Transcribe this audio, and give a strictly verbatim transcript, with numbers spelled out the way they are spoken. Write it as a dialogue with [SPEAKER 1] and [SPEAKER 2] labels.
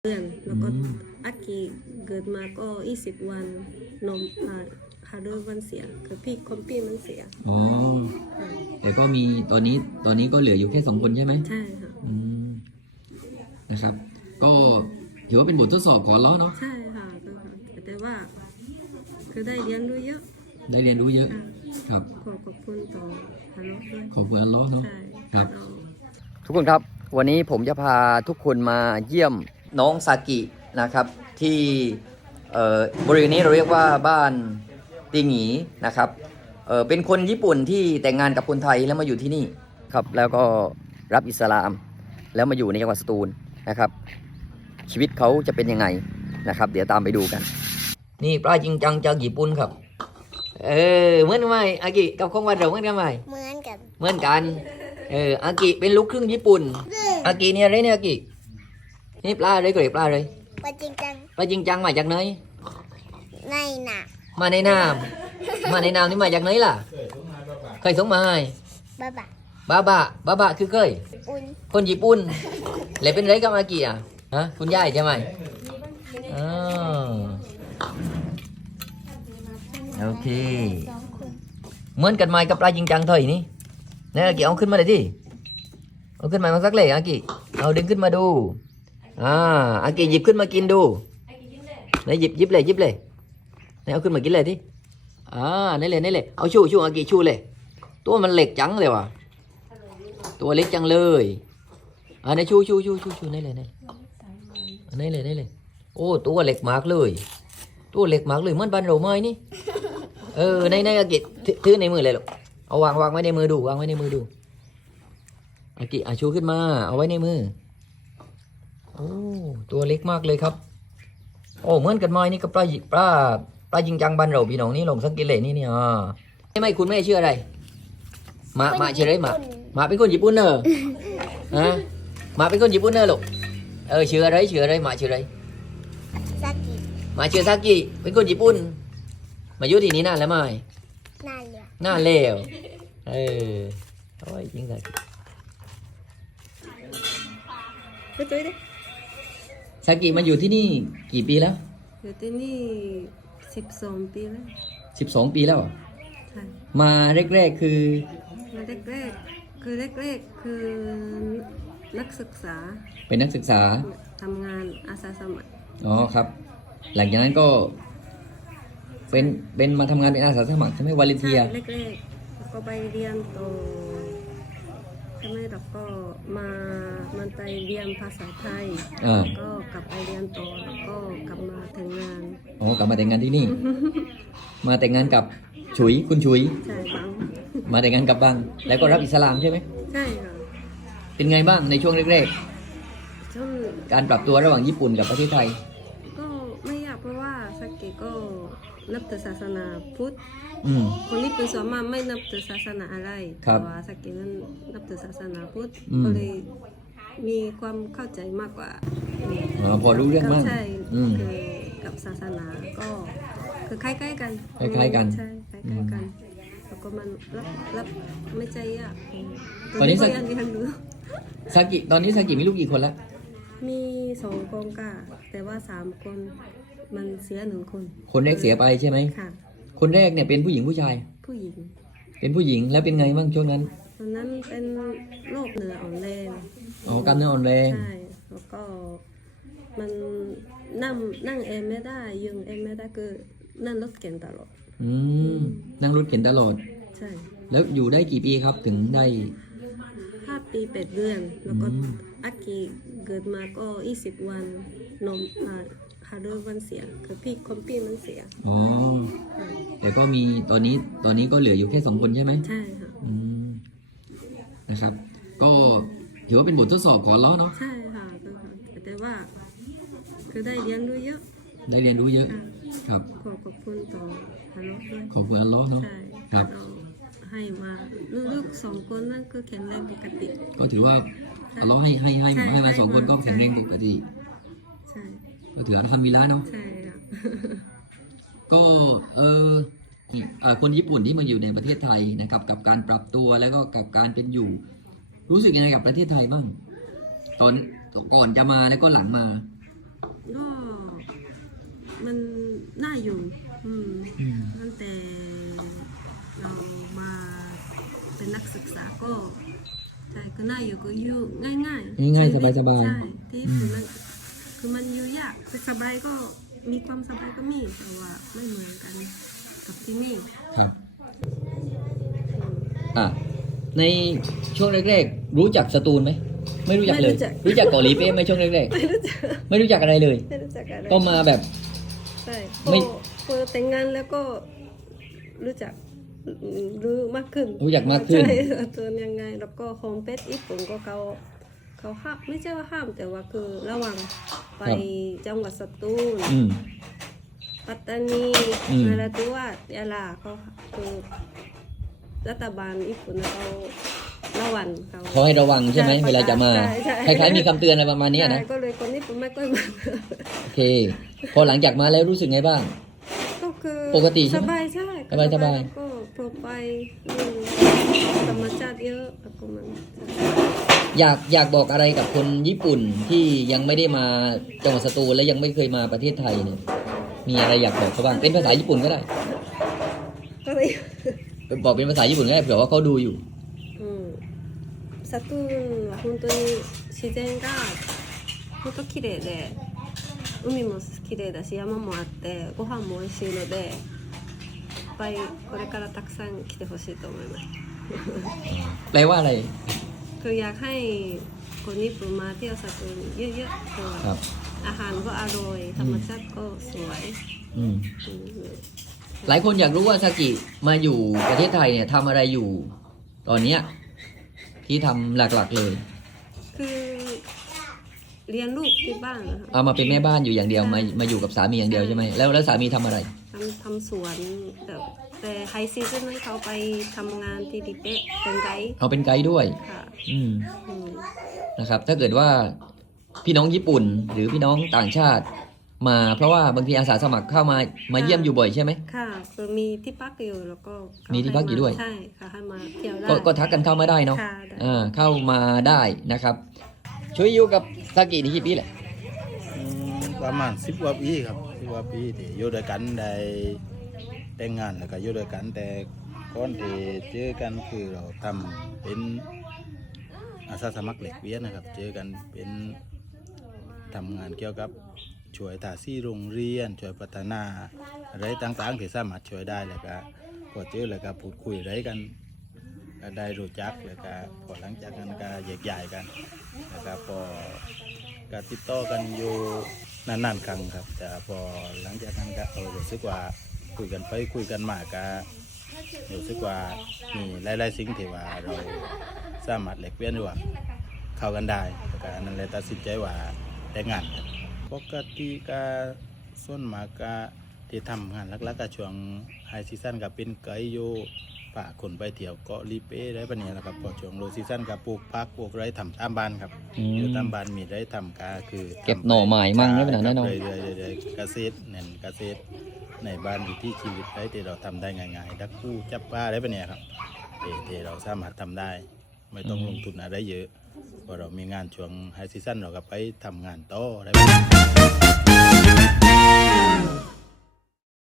[SPEAKER 1] เดือนแล้วก็อากิเกิดมาก็ยี่สิบวันนมอ่าฮาร์ดวันเสียคือพี่คอมปี้มันเสีย
[SPEAKER 2] อ๋อแต่ก็มีตอนนี้ตอนนี้ก็เหลืออยู่แค่สองคนใช่ไหม
[SPEAKER 1] ใช่ค่ะ
[SPEAKER 2] อืมนะครับก็ถือว่าเป็นบททดสอบของเราเนาะ
[SPEAKER 1] ใช่ค่ะแต่ว่าคือได้เรียนรู้เยอะ
[SPEAKER 2] ได้เรียนรู้เยอะครับ
[SPEAKER 1] ขอขอบคุณต่อฮัลโหลด้วย
[SPEAKER 2] ขอบคุณอัลเลาะห์เนาะครับ
[SPEAKER 3] ทุกคนครับวันนี้ผมจะพาทุกคนมาเยี่ยมน้องซากินะครับที่บริเวณนี้เราเรียกว่าบ้านติงหงีนะครับ เออเป็นคนญี่ปุ่นที่แต่งงานกับคนไทยแล้วมาอยู่ที่นี่ครับแล้วก็รับอิสลามแล้วมาอยู่ในจังหวัดสตูลนะครับชีวิตเขาจะเป็นยังไงนะครับเดี๋ยวตามไปดูกันนี่ปลาจริงจังจากญี่ปุ่นครับเออเหมือนกันไหมอากิกับของบ้านเราเหมือนกันไหม
[SPEAKER 4] เหมือนกัน
[SPEAKER 3] เหมือนกันเอออากิเป็นลูกครึ่งญี่ปุ่นอากิเนี่ยอะไรเนี่ยอากินี่ปลาอะไรเกรดปลาอะไร
[SPEAKER 4] ปลาจริงจัง
[SPEAKER 3] ปลาจริงจังมาจากไหน
[SPEAKER 4] ในหนา
[SPEAKER 3] มาในน้ำมาในน้ำนี่มาจากไหนล่ะเคยส่งมาให้
[SPEAKER 4] บ้าบ้า
[SPEAKER 3] บ้าบ้าบ้าบ้าคือเคย
[SPEAKER 4] อุ่น
[SPEAKER 3] คนญี่ปุ่นแล้วเป็นไรกับอากิอ่ะฮะคุณยายใช่ไหมอ๋อโอเคเหมือนกันไหมกับปลาจริงจังเถยนี่นี่อากิเอาขึ้นมาเลยดิเอาขึ้นมามาสักเลยอากิเอาดึงขึ้นมาดูอ่าอากิหยิบขึ้นมากินดูไหนหยิบหยิบเลยหยิบเลยไหนเอาขึ้นมากินเลยดิอ่านี่เลยนี่เลยเอาชูชูอากิชูเลยตัวมันเหล็กจังเลยว่ะตัวเล็กจังเลยอ่าไหนชูชูชูชูชูนี่เลยนี่นี่เลยนี่เลยโอ้ตัวเล็กมากเลยตัวเล็กมากเลยเหมือนบ้านเราไหมนี่เออในในอากิถือในมือเลยลูกเอาวางวางไว้ในมือดูวางไว้ในมือดูอากิอาชูขึ้นมาเอาไว้ในมือโอ้ตัวเล็กมากเลยครับโอ้เหมือนกันไหมนี่ก็ปลาปลาปลาจริงจังบ้านเราพี่น้องนี่ลงสังเกตเลยนี่นี่อ่าไม่ไม่คุณแม่ชื่ออะไรมามาชื่ออะไรมามาเป็นคนญี่ปุ่นเนอะฮะมาเป็นคนญี่ปุ่นเนอะลูกเออชื่ออะไรชื่ออะไรมาชื่ออะไร
[SPEAKER 4] ซากิ
[SPEAKER 3] มาชื่อซากิเป็นคนญี่ปุ่นมาอยู่ที่นี่นานแล้วไหม
[SPEAKER 4] นานเลย
[SPEAKER 3] นานแล้วเออโอ้ยจริงซากิ
[SPEAKER 1] ไปตัวดิ
[SPEAKER 2] ซากิมาอยู่ที่นี่กี่ปีแล้ว
[SPEAKER 1] อยู่ที่นี่สิบสองปีแล้ว
[SPEAKER 2] สิบสองปีแล้ว
[SPEAKER 1] ใช่
[SPEAKER 2] มาแรกๆคือ
[SPEAKER 1] มาแรกๆคือแรกๆคือนักศึกษา
[SPEAKER 2] เป็นนักศึกษา
[SPEAKER 1] ทำงานอาสาสมัคร
[SPEAKER 2] อ๋อครับหลังจากนั้นก็เป็นเป็นมาทำงานเป็นอาสาสมัครใช่ไหมวอลเนเทีย
[SPEAKER 1] แรกๆก็ไปเรียนต่อใช่ไหมแล้วก็มามันไปเรียนภาษาไทยก็กลับไปเรียนต่อแล้วก็กลับมาแต่งงาน
[SPEAKER 2] อ๋อกลับมาแต่งงานที่นี่ มาแต่งงานกับฉุยคุณฉุย
[SPEAKER 1] ใช่บัง
[SPEAKER 2] มาแต่งงานกับบังแล้วก็รับอิสลามใช่ไหม
[SPEAKER 1] ใช่ค่ะ
[SPEAKER 2] เป็นไงบ้างในช่วงแรกๆการปรับตัวระหว่างญี่ปุ่นกับประเทศไทย
[SPEAKER 1] ก็ไม่ยากเพราะว่าซากิก็นับถือศาสนาพุทธคนญี่ปุ่นส่วนมากไม่นับถือศาสนาอะไรแต่ว่าซากินั้นนับถือศาสนาพุทธก็เลยมีความเข้าใจมากกว่า
[SPEAKER 2] พอรู้เรื่องมาก
[SPEAKER 1] ใช่คือกับศาสนาก็คือคล้ายๆกัน
[SPEAKER 2] คล้ายๆกัน
[SPEAKER 1] ใช่คล้ายๆกันแล้วก็มันรับรับไม่ใจยาก
[SPEAKER 2] ตอนนี้ซากิ
[SPEAKER 1] ซา
[SPEAKER 2] กิตอนนี้ซากิมีลูกกี่คนแล้ว
[SPEAKER 1] มีสองคนค่ะแต่ว่าสามคนมันเสียหนึ่งคน
[SPEAKER 2] คนแรกเสียไปใช่ไหมค่ะคนแรกเนี่ยเป็นผู้หญิงผู้ชาย
[SPEAKER 1] ผู้หญิง
[SPEAKER 2] เป็นผู้หญิงแล้วเป็นไงบ้างช่วงนั้น
[SPEAKER 1] ตอนนั้นเป็นโรคเนื้ออ่อนแรง
[SPEAKER 2] อ๋อกล้ามเนื้ออ่อนแรง
[SPEAKER 1] ใช่แล้วก็มันนั่งนั่งเองไม่ได้ยืนเองไม่ได้คือนั่งรถเข็นตลอด
[SPEAKER 2] อืมนั่งรถเข็นตลอด
[SPEAKER 1] ใช่
[SPEAKER 2] แล้วอยู่ได้กี่ปีครับถึงได้
[SPEAKER 1] ห้าปีแปดเดือนแล้วก็อากิเกิดมาก็ยี่สิบวันนมอ่าฮาร์ดวันเสียคือพี่คอมปี้มันเสีย
[SPEAKER 2] อ๋อแต่ก็มีตอนนี้ตอนนี้ก็เหลืออยู่แค่สองคนใช่ไหม
[SPEAKER 1] ใช่ค่ะ
[SPEAKER 2] อืมนะครับก็ถือว่าเป็นบททดสอบของเราเนาะ
[SPEAKER 1] ใช่ค่ะแต่ว่าคือได้เรียนรู้เยอะ
[SPEAKER 2] ได้เรียนรู้เยอะครับ
[SPEAKER 1] ขอขอบคุณต่อฮัลโหลด้วย
[SPEAKER 2] ขอบคุณอัลเลาะห์เนาะ
[SPEAKER 1] ครับให้มาลูกๆสองคนนั่นก็แข็งแรงปกติ
[SPEAKER 2] ก็ถือว่าอัลเลาะห์ให้ให้ให้ให้มาสองคนก็แข็งแรงปกติ
[SPEAKER 1] ใช่
[SPEAKER 2] ก็ถืออัลฮัมดุลิลละห์เนาะ
[SPEAKER 1] ใช่ค่ะ
[SPEAKER 2] ก็เออคนญี่ปุ่นที่มาอยู่ในประเทศไทยนะครับกับการปรับตัวแล้วก็กับการเป็นอยู่รู้สึกยังไงกับประเทศไทยบ้างตอนก่อนจะมาแล้วก็หลังมา
[SPEAKER 1] อยู่อืม
[SPEAKER 2] อืม
[SPEAKER 1] ตั้งแต่เรามาเป็นนักศึกษาก็ใช่ก็น่าอยู่ก็อยู่ง่ายง่าย
[SPEAKER 2] ง่ายๆสบายๆ
[SPEAKER 1] ใช่ที่ญี่ปุ่นมันคือมันอยู่ยากแต่สบายก็มีความสบายก็มีแต่ว่าไม่เหมือนกันกับที่นี่
[SPEAKER 2] ครับ อ่ะ ในช่วงแรกๆ รู้จักสตูลไหม ไม่รู้จักเลย รู้จักเกาหลีเป๊ะไหมช่วงแรก
[SPEAKER 1] ไม่รู้จัก
[SPEAKER 2] ๆ ไม่รู้จักอะไรเลย
[SPEAKER 1] ไม่รู้จักอะไร
[SPEAKER 2] ก็มาแบบ
[SPEAKER 1] ใช่
[SPEAKER 2] ไม่
[SPEAKER 1] พอพอแต่งงานแล้วก็รู้จักรู้มากขึ้น
[SPEAKER 2] รู้จักมากขึ้น
[SPEAKER 1] ใช่ตัวยังไงแล้วก็โฮมเพจญี่ปุ่นก็เขาเขาห้ามไม่ใช่ว่าห้ามแต่ว่าคือระวังไปจังหวัดสตูล
[SPEAKER 2] อืม
[SPEAKER 1] ปัตตานี
[SPEAKER 2] อืม
[SPEAKER 1] นราธิวาสยะลาเขาคือรัฐบาลญี่ปุ่นเขาระวังเขา
[SPEAKER 2] เขาให้ระวังใช่ไหม
[SPEAKER 1] ใช่
[SPEAKER 2] เวลาจะมา
[SPEAKER 1] ใช่ใช่
[SPEAKER 2] คล้ายๆมีคำเตือนอะไรประมาณเนี้ยนะ
[SPEAKER 1] ใช่ก็เลยคนญี่ปุ่นไม่ค่อยมา
[SPEAKER 2] โอเค พอหลังจากมาแล้วรู้สึกไงบ้าง
[SPEAKER 1] ก็คือ
[SPEAKER 2] ปกติใช่
[SPEAKER 1] ส
[SPEAKER 2] ไหม
[SPEAKER 1] บายใช่
[SPEAKER 2] สบายสบาย
[SPEAKER 1] แล้วก็โปรไฟล์อืมธรรมชาติเยอะแล้วก็มัน
[SPEAKER 2] อยากอยากบอกอะไรกับคนญี่ปุ่นที่ยังไม่ได้มาจังหวัดสตูลและยังไม่เคยมาประเทศไทยเนี่ย มีอะไรอยากบอกเขาบ้าง เป็นภาษาญี่ปุ่นก็ได้
[SPEAKER 1] ก็เลย
[SPEAKER 2] บอกเป็นภาษาญี่ปุ่นก็ได้เผื่อว่าเขาดูอยู่
[SPEAKER 1] うん、サトゥーンは本当に自然が本当綺麗で海も綺麗だし山もあってご飯も美味しいのでいっぱいこれからたくさん来てほしいと思います
[SPEAKER 2] แปลว่าอะไร
[SPEAKER 1] คืออยากให้คนญี่ปุ่นมาเที่ยวสตูลเยอะๆคือ
[SPEAKER 2] ครับ
[SPEAKER 1] อาหารก็อร่อยธรรมชาติก็สวย
[SPEAKER 2] อืม
[SPEAKER 1] อืม
[SPEAKER 2] หลายคนอยากรู้ว่าซากิมาอยู่ประเทศไทยเนี่ยทำอะไรอยู่ ตอนเนี้ยที่ทำหลักๆเลย
[SPEAKER 1] คือเรียนลูกที่บ้านนะคะ
[SPEAKER 2] เอามาเป็นแม่บ้านอยู่อย่างเดียวมามาอยู่กับสามีอย่างเดียวใช่ไหมแล้วแล้วสามีทำอะไร
[SPEAKER 1] ทำทำสวนแต่แต่ไฮซีซั่นนั้นเขาไปทำงานที่ดิเปะเป็นไกด์
[SPEAKER 2] เอาเป็นไกด์ด้วย
[SPEAKER 1] ค่ะ
[SPEAKER 2] อืม
[SPEAKER 1] อืม
[SPEAKER 2] นะครับ ถ้าเกิดว่าพี่น้องญี่ปุ่น หรือพี่น้องต่างชาติ มาเพราะว่าบางทีอาสาสมัครเข้ามามาเยี่ยมอยู่บ่อยใช่ไหม
[SPEAKER 1] ค่ะคือมีที่พักอยู่แล้วก็เขา
[SPEAKER 2] มีที่พักอยู่ด้วย
[SPEAKER 1] ให้มาใช่ค่ะให้มาเที่ยวได้
[SPEAKER 2] ก็ก็ทักกันเข้ามาได้เนาะ
[SPEAKER 1] ค่ะได้
[SPEAKER 2] อ่าเข้ามาได้นะครับ ช่วยอยู่กับซากินี่กี่ปีแหละ
[SPEAKER 5] อืมประมาณสิบกว่าปีครับสิบกว่าปีที่อยู่ด้วยกันได้แต่งงานแล้วก็อยู่ด้วยกันแต่ก่อนที่เจอกันคือเราทำเป็นอาสาสมัครเหล็กเวียนนะครับ เจอกันเป็นทำงานเกี่ยวกับช่วยทาซี่โรงเรียนช่วยพัฒนาอะไรต่างๆที่สามารถช่วยได้แล้วก็พอเจอแล้วก็พูดคุยอะไรกันก็ได้รู้จักแล้วก็พอหลังจากนั้นก็แยกย้ายกันแล้วก็พอ ก็ติดต่อกันอยู่นานๆครั้งครับ แต่พอหลังจากนั้นก็เออรู้สึกว่าคุยกันไปคุยกันมาก็รู้สึกว่ามีหลายๆสิ่งที่ว่าเราสามารถแลกเปลี่ยนหรือว่าเข้ากันได้แล้วก็อันนั้นเลยตัดสินใจว่าแต่งงานครับปกติก็ส่วนมากก็ที่ทำงานหลักๆก็ช่วงไฮซีซั่นก็เป็นไกด์อยู่ป่าคนไปเที่ยวเกาะลีเป้ได้ปะเนี่ยนะครับพอช่วงโลซีซั่นก็ปลูกพักปลูกไรทำตามบ้านครับ
[SPEAKER 2] อืม
[SPEAKER 5] อยู่ตามบ้านมีได้ทำกาคือ
[SPEAKER 2] เก็บหน่อไม้มั่งเนี่ยเป็นอะไรแน่นอน
[SPEAKER 5] เรื่อยๆเรื่อยๆเกษตรเน้นเกษตรในบ้านอยู่ที่ชีวิตได้ที่เราทำได้ง่ายๆดักกู้จับปลาได้ปะเนี่ยครับที่ที่เราสามารถทำได้ ไม่ต้องลงทุนอะไรเยอะเพราะเรามีงานช่วงไฮซีซั่นเราก็ไปทำงานต่อได้ปะ